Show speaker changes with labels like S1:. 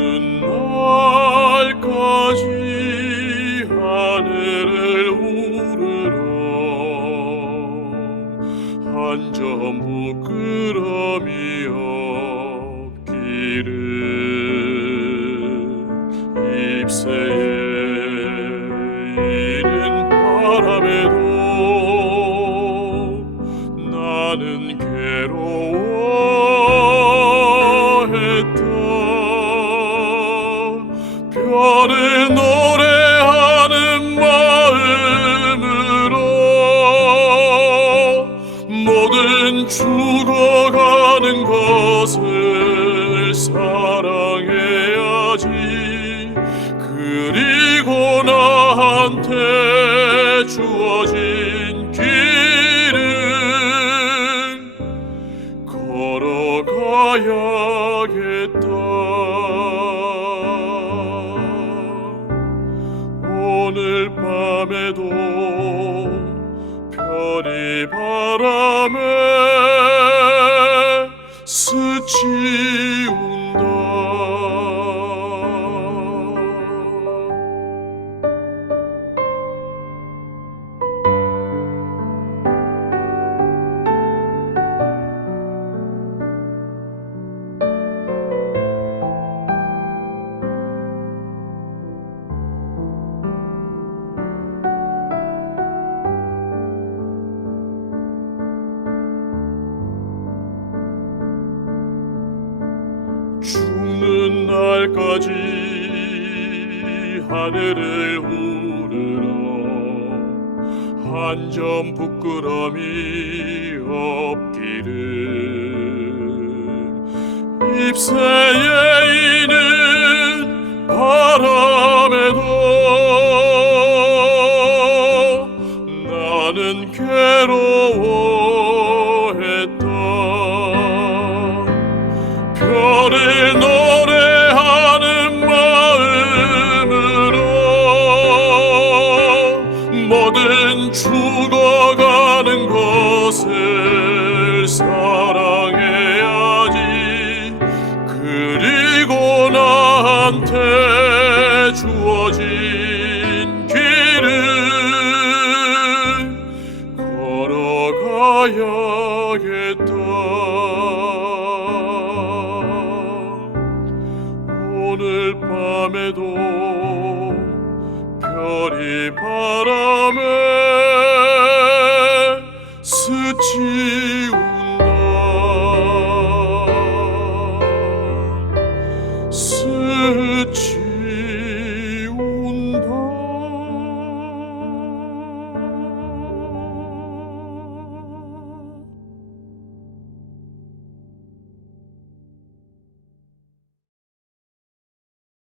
S1: 죽는 날까지 하늘을 우르라 한 점 부끄럼이 없기를 입새에 이른 바람에도 나는 별을 노래하는 마음으로 모든 죽어가는 것을 사랑해야지. 그리고 나한테 주어진 길은 걸어가야겠다 오늘 밤에도 별이 바람에 스치운다 날까지 하늘을 우르러 한 점 부끄럼이 없기를 잎새에 이는 바람에도 나는 괴로워 죽어가는 것을 사랑해야지. 그리고 나한테 주어진 길은 걸어가야겠다. 오늘 밤에도 별이 바람에